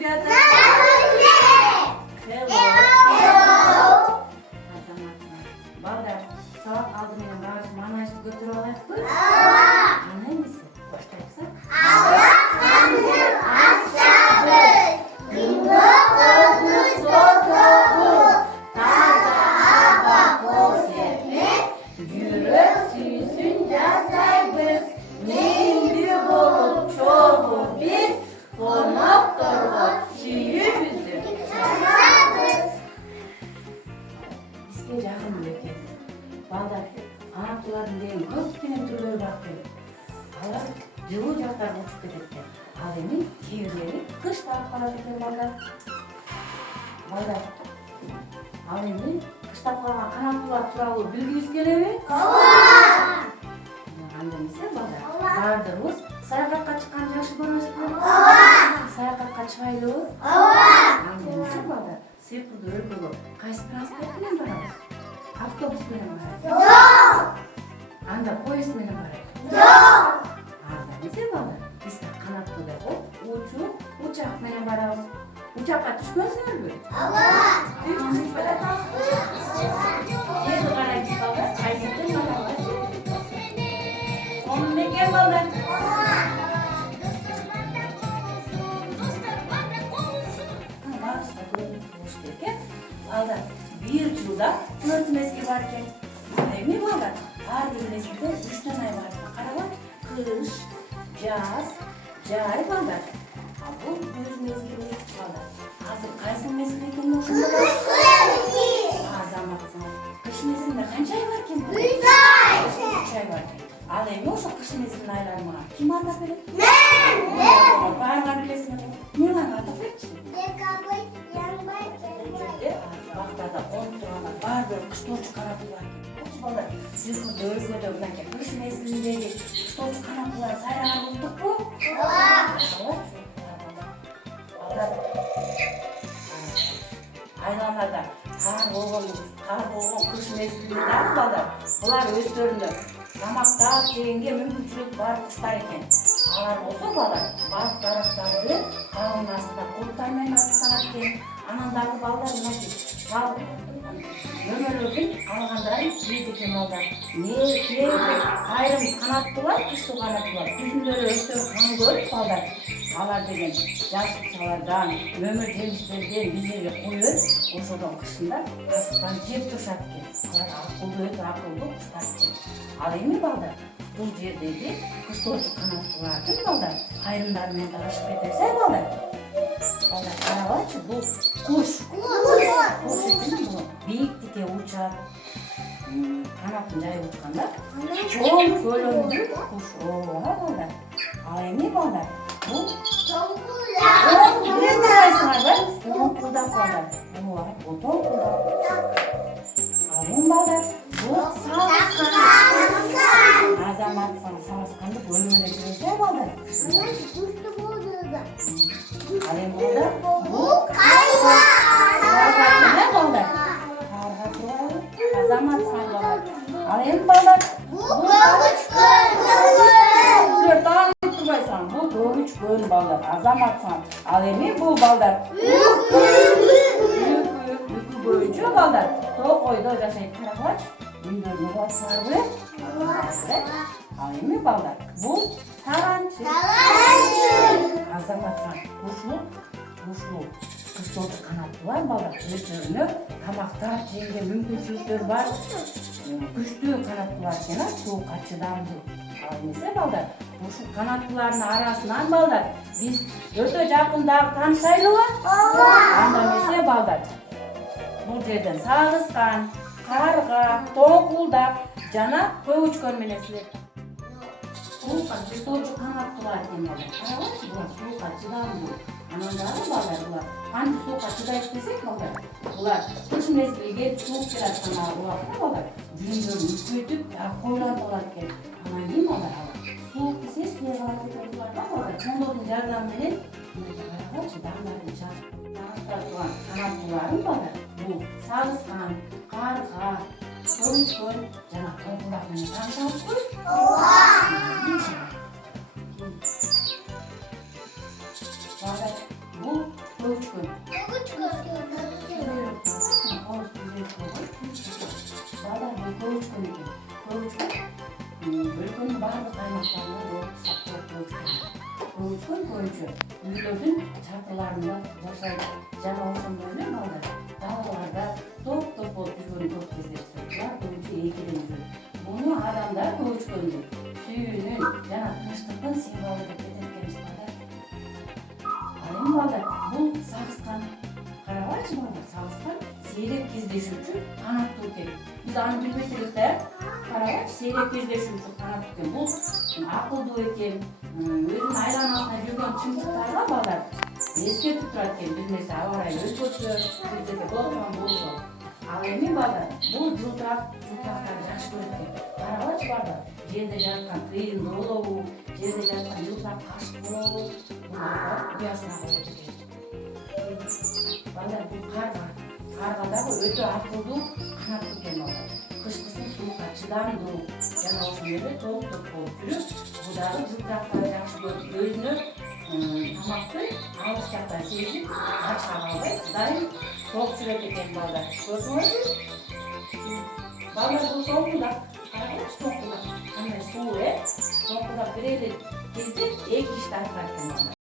ребята? Балдар, сабақ алдымен бәрі манайсыз көтеріп алайық қой? Қандай емесі? Баштайықса? Алақанның аштабыз, күнгі қолды сотығыз, таза аба қол серпіп, Жүрек сүйсін жасайбыз, мейірімді болып чоғыр біз, қонақтарға сүйімізді жасайбыз. Бізге жақын екен. Балдар, қанаттылардың деген көптеген түрлері бар екен. Алар жылы жақтарға ұшып кетеді. Ал эми кейбіреулері қыш тағып қалады екен балдар. Балдар, ал эми қыштап қалған қанаттылар туралы білгіңіз келеби? Анда эмесе балдар, баардыгыбыз саякатка чыкканды жакшы көрөсүзбү? Саякатка чыгайлыбы? Анда эмесе балдар, сыйкырдуу өлкөгө кайсы транспорт менен барабыз? Автобус менен барабыз? Анда поезд менен барабыз? Анда эмесе балдар, биз канаттуу учак менен барабыз. Учакка түшкөнсүңөрбү? Жерди карайбыз балдар, кайсысын барабыз? Onu mekan balдар. Балдар, бир жылда 4 мезгил бар экен. Эми балдар, ар бир мезгилде 3 ай бар. Карабат, кыш, жаз, жай балдар. А бул күз мезгили балдар. Азыр кайсы мезгил экен ошо? Азаматсың. Кыш мезгилинде канча ай бар экен? 3 ай бар. Ал эми ошо кыш мезгилинин айларын мага ким атап берет? Мен! Баарыңар билесиңер. Мен аны атап берчи? Декабрь, январь, Бактарда конуп турганда баардыгы кыштоочу канаттуулар экен. Ошо балдар, сыйкырдуу өлкөдө мынакей кыш мезгилиндеги кыштоочу канаттуулар сайраган уктукпу? Балдар, айланада кар болгон кыш мезгилинде дагы балдар, булар өздөрүнө тамактап жегенге мүмкүнчүлүк бар куштар экен. Алар болсо балдар, бак дарактарды калын астында курттар менен астанат экен. Анан дагы балдар мынакей өмөрлөрдүн калгандарын жейт экен балдар. Айрым канаттуулар, кыштуу канаттуулар, күзүндөрү өздөрү кам көрүп балдар. Алар деген жашылчалардан, өмүр жемиштерден бир жерге коюп, ошодон кышында касыктан жеп турушат экен. Алар акылдуу, өтө акылдуу куштар экен. Ал эми балдар, бул жердеги кыштоочу канаттуулардын балдар айрымдары менен таанышып кетебиз, балдар. Балдар, карабачы, бул куш. Куш экен бул. Бийиктикке учат. Канатын жайып учканда чоң көлөмдүү куш. Балдар. Ал эми балдар, бул тоңкулдак балдар. Бул тоңкулдак. Ал эми балдар, бул сагыскан. Азаматсың, сагысканды бөлмөдө жүрөсү, балдар. Ал эми балдар, бул кайган. Балдар. Азаматсың, балдар. Ал эми балдар, бул турбайсың, бул дөгүч көл балдар. Азаматсың. Ал эми бул балдар үкү көйүнчө балдар. Токойдо жашайт, карагыч. Үндөрүн угатсаңарбы? Ал эми балдар, бул таганчы. Азаматсың. Ушул кыштоочу канаттуулар балдар өздөрүнө тамактап жегенге мүмкүнчүлүктөр бар. Күчтүү канаттуулар экен, суукка чыдамдуу. Ал эмесе балдар, ушул канаттуулардын арасынан балдар биз өтө жакындагы таанышайлыбы? Анда эмесе балдар, бул жерден сагыскан, карга, тоңкулдак жана көбүчкөн менен силер. Суукка кыштоочу канаттуулар экен балдар. Карабачы, булар суукка чыдамдуу. Анан дагы балдар, булар кантип суукка чыдайт десек балдар, булар кыш мезгили келип суук келаткан убакта балдар жүзүндөрүн үчкөйтүп, койлонуп алат экен. Анан кийин балдар, суук тисе сууга алат экен булар да балдар. Кондордун жардамы менен карабачы, дагыларын чагып турган канаттууларын балдар, бул сагыскан, карга, көбүчкөн жана тоңкулдак менен таанышабызбы? Балдар, бул адамда жашайт жана ошондой эле балдар далаларда топ болуп жүргөн көп кездештир. Булар көбүнчө экиден жүрөт. Буну адамдар көчкөндүк, сүйүүнүн жана тынчтыктын символу деп кетет балдар. Ал эми балдар бул сагыскан карабайчы балдар, сагыскан сейрек кездешүүчү канаттуу экен. Биз аны билбей элек да. Карабайчы сейрек кездешүүчү канаттуу экен. Бул акылдуу экен. Өзүнүн айланасында жүргөн чымчыктарга балдар эскертип турат экен. Бир нерсе аба ырайы өзгөрсө, бирдеке боло турган болсо. Ал эми балдар бул жылтырактарды жакшы көрөт экен. Карабайчы балдар, жерде жаткан тыйын долобу, жерде жаткан жылтырак кашык болобу, буларды уясына коет экен. Балдар бул карга дагы өтө акылдуу канаттуу экен балдар. Кышкысын суукка чыдамдуу жана ошондой эле топ болуп жүрүп, бул дагы жылтырактарды жакшы көрүп, өзүнө тамакты алыс жактан сезип, качка калбай, дайым топ жүрөт экен балдар. Көрдүңөрбү? Балдар бул тоңкулдак, карагычы тоңкулдак. Кандай суу, тоңкулдак бир эле кезде эки киши тартылат экен балдар.